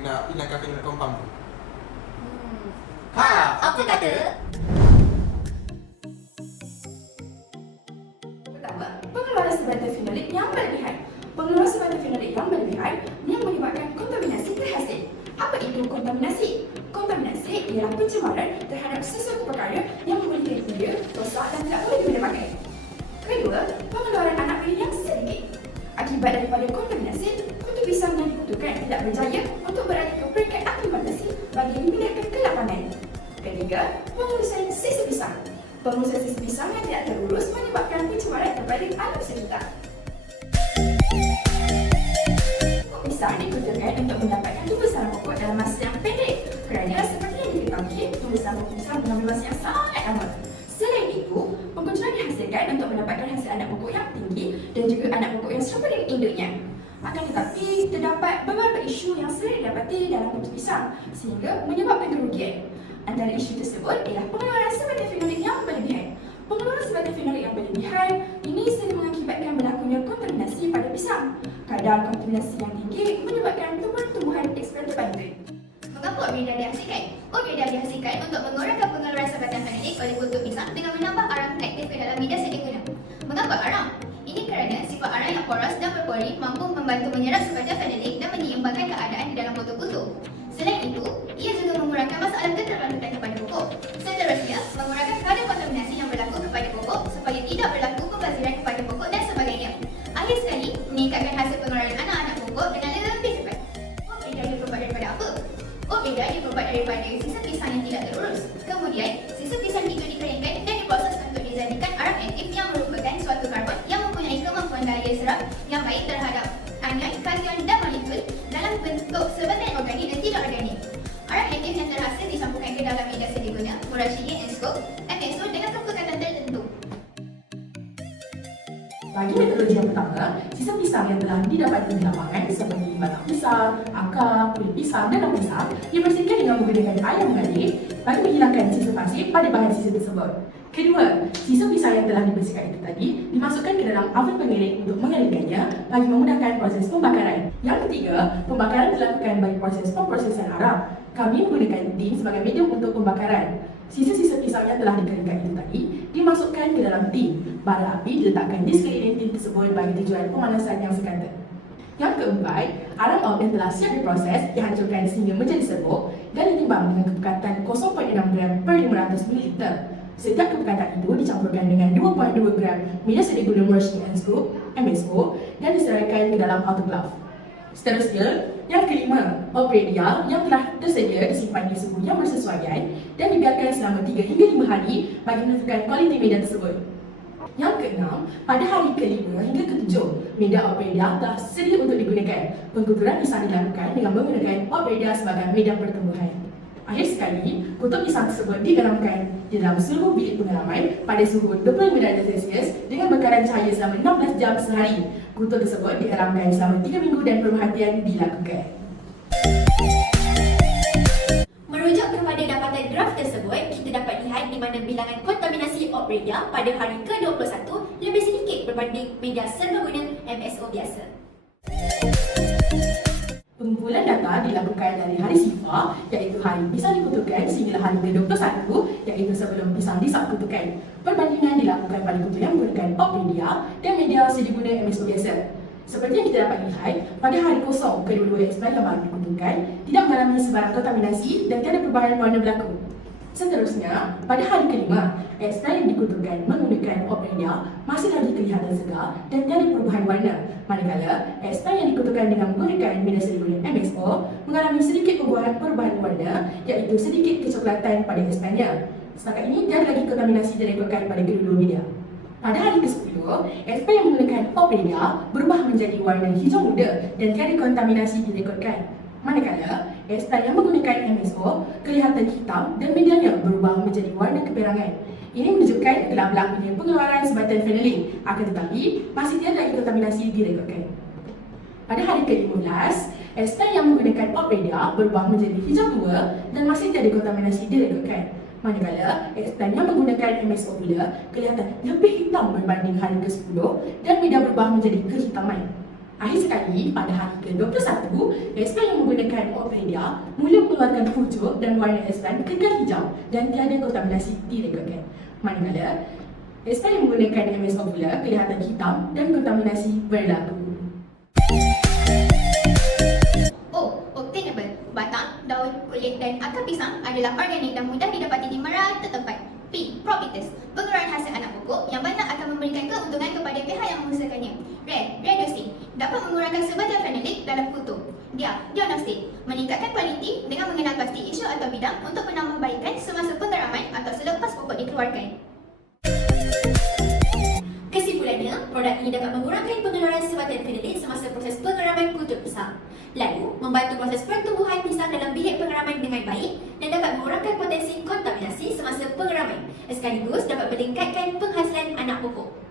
nak hilangkan fenomena compound tu? Apa kata? Pertama, pengeluaran sebadan fenolik yang berlebihan. Pengeluaran sebadan fenolik yang berlebihan yang menyebabkan kontaminasi terhasil. Apa itu kontaminasi? Kontaminasi ialah pencemaran terhadap sesuatu perkara yang memiliki dia rosak dan tidak boleh diguna-pakai. Kedua, pengeluaran anak buah yang sedikit. Akibat daripada kontaminasi, kutu pisang yang dikutukan tidak berjaya untuk berada ke peringkat aklimatasi bagi dipindahkan ke lapangan. Ketiga, pengurusan sisa pisang. Pengurusan sisa pisang yang tidak terurus menyebabkan pencemaran kepada alam sekitar. Pokok pisang dikutukan untuk mendapatkan tumbuhan pokok dalam masa yang pendek kerana seperti yang diketahui, tumbuhan pokok pisang mengambil masa yang sangat lama. Selain itu, penggunaan dihasilkan untuk mendapatkan hasil anak pokok yang tinggi dan juga anak pokok yang serupa dengan induknya. Akan tetapi, terdapat beberapa isu yang sering didapati dalam kutu pisang sehingga menyebabkan kerugian. Antara isu tersebut ialah pengeluaran sebadan fenolik yang berlebihan. Pengeluaran sebadan fenolik yang berlebihan ini sering mengakibatkan berlakunya kontaminasi pada pisang. Kadar kontaminasi yang tinggi menyebabkan tumbuhan-tumbuhan eksperimen terbantu. Mengapa oatmeal dihasilkan? Oatmeal dihasilkan untuk mengurangkan pengeluaran sebadan fenolik oleh kutu pisang dengan menambah arang aktif ke dalam media sedia guna. Mengapa arang? Ini kerana sifat arang yang poros dan berpori mampu membantu menyerap sebadan fenolik dan menyeimbangkan keadaan di dalam kutu-kutu. Selain itu, ia juga mengurangkan masalah keterbantukan kepada pokok. Seterusnya, mengurangkan kadar kontaminasi yang berlaku kepada pokok supaya tidak berlaku pembaziran kepada pokok dan sebagainya. Akhir sekali, meningkatkan hasil pengeluaran anak-anak pokok dengan lebih cepat. Oatmeal diperbuat daripada apa? Oatmeal diperbuat daripada sisa pisang yang tidak terurus. Kemudian, sisa pisang itu dikeringkan dan diproses untuk dijadikan arang aktif yang merupakan suatu karbon yang mempunyai kemampuan daya serap yang baik terhadap anion, kation dan molekul dalam bentuk sebadan organik dan tidak organik. Arang aktif yang terhasil disambungkan ke dalam media sedia guna, murashidi enskop, MSO dengan kepekatan tertentu. Bagi metodologi yang pertama, sisa pisang yang telah didapati di lapangan seperti batang pisang, akar, kulit pisang dan daun pisang dibersihkan dengan menggunakan air yang mengalir bagi menghilangkan sisa pasir pada bahan sisa tersebut. Kedua, sisa pisang yang telah dibersihkan itu tadi dimasukkan ke dalam oven pengiring untuk mengeringkannya bagi memudahkan proses pembakaran. Yang ketiga, pembakaran dilakukan bagi proses pemprosesan arang. Kami menggunakan tin sebagai medium untuk pembakaran. Sisa-sisa pisang yang telah dikeringkan itu tadi dimasukkan ke dalam tin. Bara api diletakkan di sekeliling tin tersebut bagi tujuan pemanasan yang sekata. Yang keempat, arang oat yang telah siap diproses dihancurkan sehingga menjadi serbuk dan ditimbang dengan kepekatan 0.6 gram per 500 ml. Setiap kepekatan itu dicampurkan dengan 2.2 gram media sedia guna Murashidi enskop (MSO) dan diserahkan ke dalam autoclave. Seterusnya, yang kelima, oatmeal yang telah tersedia disimpan di suhu yang bersesuaian dan dibiarkan selama 3 hingga 5 hari bagi menentukan kualiti media tersebut. Yang keenam, pada hari ke-5 hingga ke-7, media oatmeal telah sedia untuk digunakan. Pengkuturan pisang dilakukan dengan menggunakan oatmeal sebagai media pertumbuhan. Akhir sekali, kutu pisang tersebut digaramkan di dalam seluruh bilik pengaraman pada suhu 25 darjah Celsius dengan bekaran cahaya selama 16 jam sehari. Kutu tersebut digaramkan selama 3 minggu dan pemerhatian dilakukan. Merujuk kepada dapatan graf tersebut, kita dapat lihat di mana bilangan kontaminasi oatmeal pada hari ke-21 lebih sedikit berbanding media serbaguna MSO biasa. Pengumpulan data dilakukan dari hari sifar, iaitu hari pisang dikutukan sehingga hari ke-21, iaitu sebelum pisang disabkutukan. Perbandingan dilakukan pada kutu yang menggunakan oatmeal dan media sedia guna MSO biasa. Seperti yang kita dapat lihat, pada hari kosong kedua-dua eksperimen yang baru dikutukan tidak mengalami sebarang kontaminasi dan tiada perubahan warna berlaku. Seterusnya, pada hari kelima, eksperimen yang dikutukan menggunakan oatmeal masih lagi kelihatan segar dan tiada perubahan warna. Manakala, eksperimen yang dikutukan dengan menggunakan media sedia guna MSO mengalami sedikit perubahan warna, iaitu sedikit kecoklatan pada eksperimennya. Setakat ini, tiada lagi kontaminasi direkodkan pada kedua-dua media. Pada hari ke-10, eksperimen yang menggunakan oatmeal berubah menjadi warna hijau muda dan tiada kontaminasi direkodkan. Manakala, eksperimen yang menggunakan MSO kelihatan hitam dan medianya berubah menjadi warna keperangan. Ini menunjukkan telah berlakunya pengeluaran sebadan fenolik, akan tetapi masih tiada lagi kontaminasi direkodkan. Pada hari ke-15, eksperimen yang menggunakan oatmeal berubah menjadi hijau tua dan masih tiada kontaminasi direkodkan. Manakala, eksperimen yang menggunakan MSO pula kelihatan lebih hitam berbanding hari ke-10 dan media berubah menjadi kehitaman. Akhir sekali, pada hari ke-21, Espan yang menggunakan Ophelia mula mengeluarkan pucuk dan warna Espan kekal hijau dan tiada kontaminasi direkodkan. Manakala, Espan yang menggunakan MS Ovula kelihatan hitam dan kontaminasi berlaku. O. Obtainable. Batang, daun, kulit dan akar pisang adalah organik dan mudah didapati di merata tempat. P. Properties. Pengeluaran hasil anak pokok yang banyak akan memberikan keuntungan kepada pihak yang mengusahakannya. Rare. Reducing. Dapat mengurangkan sebagian fenolik dalam kutu. Dia. Diagnostik. Meningkatkan kualiti dengan mengenal pasti isu atau bidang untuk penambahbaikan semasa penggeraman atau selepas pokok dikeluarkan. Kesimpulannya, produk ini dapat mengurangkan pengeluaran sebagian fenolik semasa proses pengeraman kutu pisang. Lalu, membantu proses pertumbuhan pisang dalam bilik pengeraman dengan baik dan dapat mengurangkan potensi kontaminasi semasa pengeraman. Sekaligus dapat meningkatkan penghasilan anak pokok.